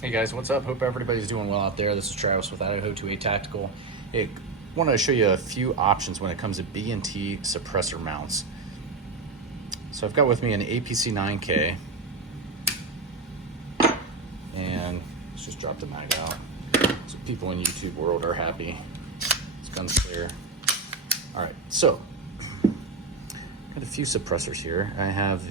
Hey guys, what's up? Hope everybody's doing well out there. This is Travis with Idaho 28 Tactical. Hey, wanted to show you a few options when it comes to B&T suppressor mounts. So I've got with me an APC 9K, and let's just drop the mag out so people in YouTube world are happy. This gun's clear. All right, so got a few suppressors here. I have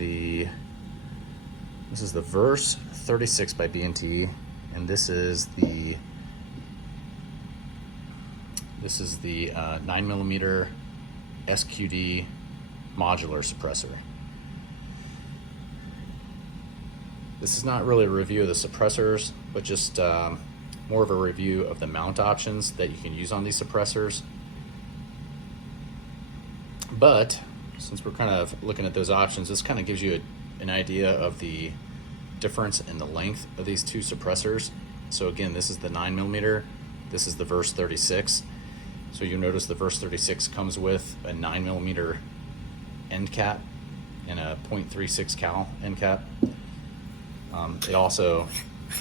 this is the Vers36 by B&T, and this is the 9mm SQD Modular suppressor. This is not really a review of the suppressors, but just more of a review of the mount options that you can use on these suppressors. But since we're kind of looking at those options, this kind of gives you an idea of the difference in the length of these two suppressors. So again, this is the 9mm, this is the Vers36. So you'll notice the Vers36 comes with a 9mm end cap and a .36 cal end cap. It also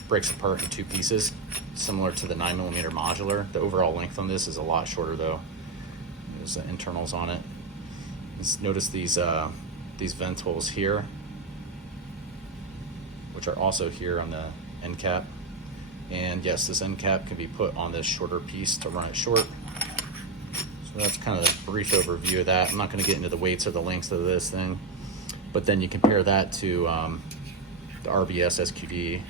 breaks apart in two pieces, similar to the 9mm modular. The overall length on this is a lot shorter though. There's the internals on it. Just notice these vent holes here, which are also here on the end cap. And yes, this end cap can be put on this shorter piece to run it short. So that's kind of a brief overview of that. I'm not going to get into the weights or the lengths of this thing, but then you compare that to the RBS SQD.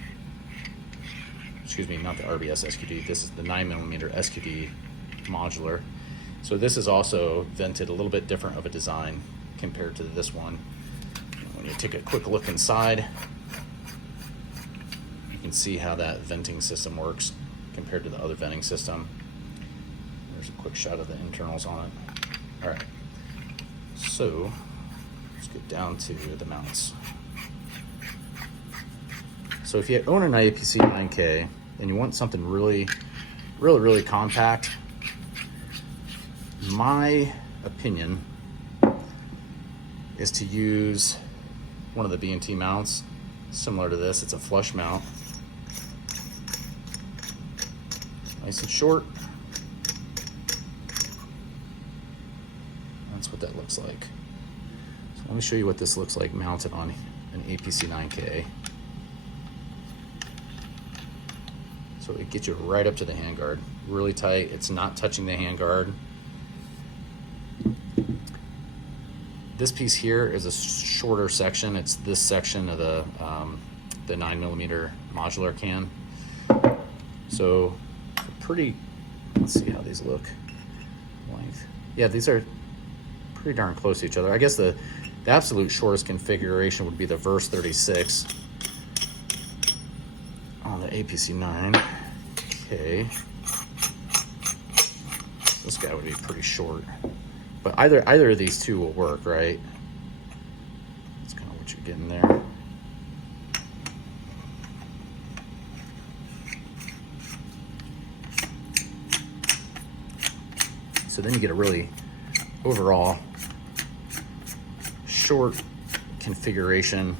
Excuse me, not the RBS SQD. This is the 9mm SQD modular. So this is also vented a little bit different of a design compared to this one. When you take a quick look inside, you can see how that venting system works compared to the other venting system. There's a quick shot of the internals on it. All right, so let's get down to the mounts. So if you own an APC 9K and you want something really compact, my opinion is to use one of the B&T mounts similar to this. It's a flush mount, nice and short. That's what that looks like. So let me show you what this looks like mounted on an APC 9K. So it gets you right up to the handguard, really tight. It's not touching the handguard. This piece here is a shorter section. It's this section of the 9mm modular can. So pretty, let's see how these look. Length. Yeah, these are pretty darn close to each other. I guess the absolute shortest configuration would be the Vers36 on the APC 9K. This guy would be pretty short. But either of these two will work, right? That's kind of what you're getting there. So then you get a really overall short configuration,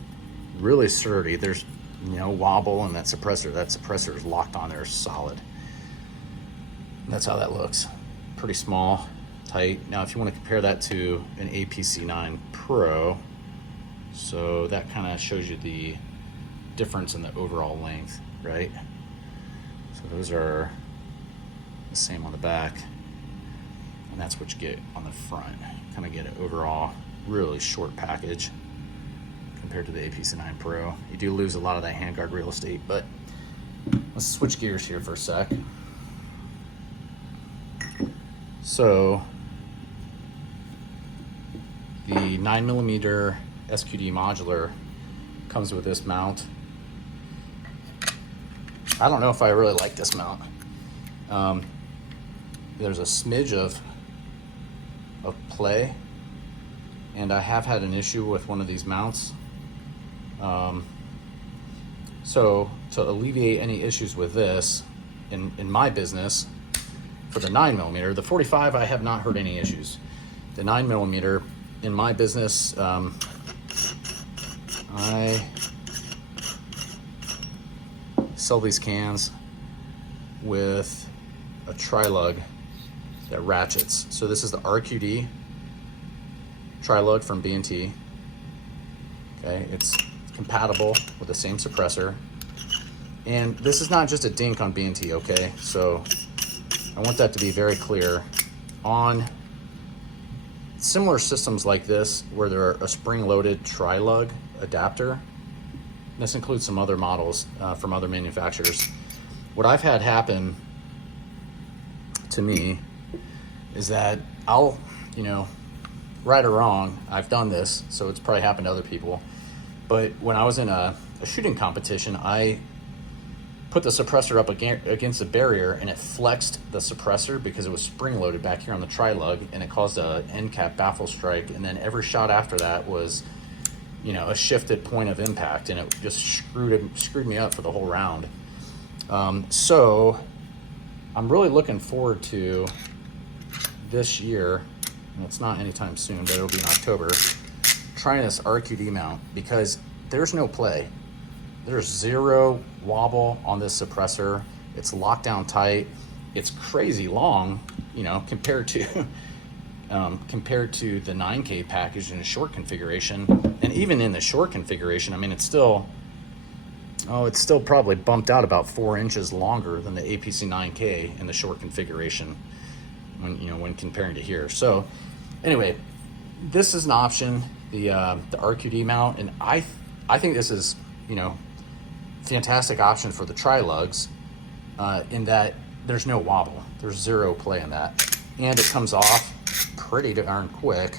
really sturdy. There's no wobble in that suppressor. That suppressor is locked on there solid. And that's how that looks. Pretty small, tight. Now if you want to compare that to an APC 9 Pro, so that kind of shows you the difference in the overall length, right? So those are the same on the back, and that's what you get on the front. Kind of get an overall really short package compared to the APC 9 Pro. You do lose a lot of that handguard real estate, but let's switch gears here for a sec. So the 9mm SQD modular comes with this mount. I don't know if I really like this mount. There's a smidge of play, and I have had an issue with one of these mounts. So to alleviate any issues with this in my business, for the 9mm, the 45 I have not heard any issues. The 9mm in my business, I sell these cans with a trilug that ratchets. So this is the RQD trilug from B&T. Okay, it's compatible with the same suppressor. And this is not just a dink on B&T, okay? So I want that to be very clear. On similar systems like this, where there are a spring-loaded trilug adapter, this includes some other models from other manufacturers. What I've had happen to me is that I'll, you know, right or wrong, I've done this, so it's probably happened to other people. But when I was in a shooting competition, I put the suppressor up against the barrier, and it flexed the suppressor because it was spring-loaded back here on the trilug, and it caused a end cap baffle strike. And then every shot after that was, you know, a shifted point of impact, and it just screwed me up for the whole round. So I'm really looking forward to this year, and it's not anytime soon, but it'll be in October, trying this RQD mount, because there's no play. There's zero wobble on this suppressor. It's locked down tight. It's crazy long, you know, compared to the 9K package in a short configuration. And even in the short configuration, I mean, it's still probably bumped out about 4 inches longer than the APC 9K in the short configuration when comparing to here. So anyway, this is an option, the RQD mount, and I think this is, you know, fantastic option for the trilugs in that there's no wobble. There's zero play in that. And it comes off pretty darn quick,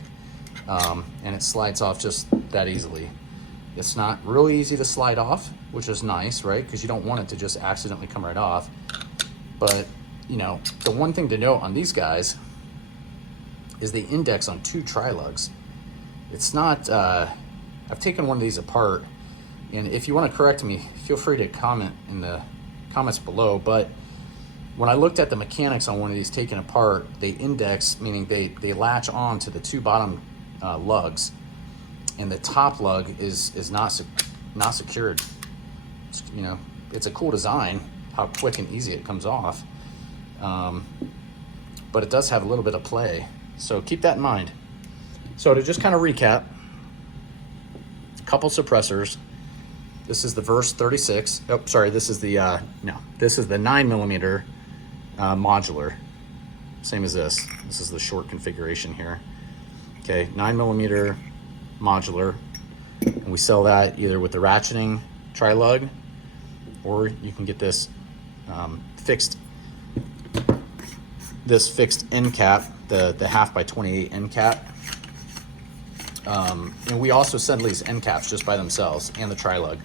and it slides off just that easily. It's not really easy to slide off, which is nice, right? Because you don't want it to just accidentally come right off. But, you know, the one thing to note on these guys is the index on 2 trilugs. It's not, I've taken one of these apart, and if you want to correct me, feel free to comment in the comments below. But when I looked at the mechanics on one of these taken apart, they index, meaning they latch on to the 2 bottom lugs, and the top lug is not secured. You know, it's a cool design, how quick and easy it comes off, but it does have a little bit of play, so keep that in mind. So to just kind of recap, a couple suppressors. This is the Vers36. Oh, sorry, this is the this is the 9mm modular, same as this. This is the short configuration here. Okay, 9mm modular, and we sell that either with the ratcheting trilug, or you can get this fixed end cap, the 1/2x28 end cap. And we also sell these end caps just by themselves, and the trilug.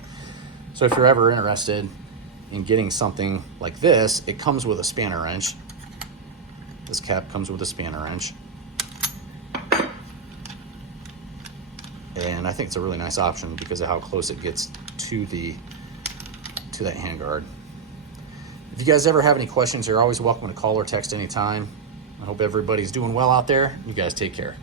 So if you're ever interested in getting something like this, it comes with a spanner wrench. This cap comes with a spanner wrench. And I think it's a really nice option because of how close it gets to that handguard. If you guys ever have any questions, you're always welcome to call or text anytime. I hope everybody's doing well out there. You guys take care.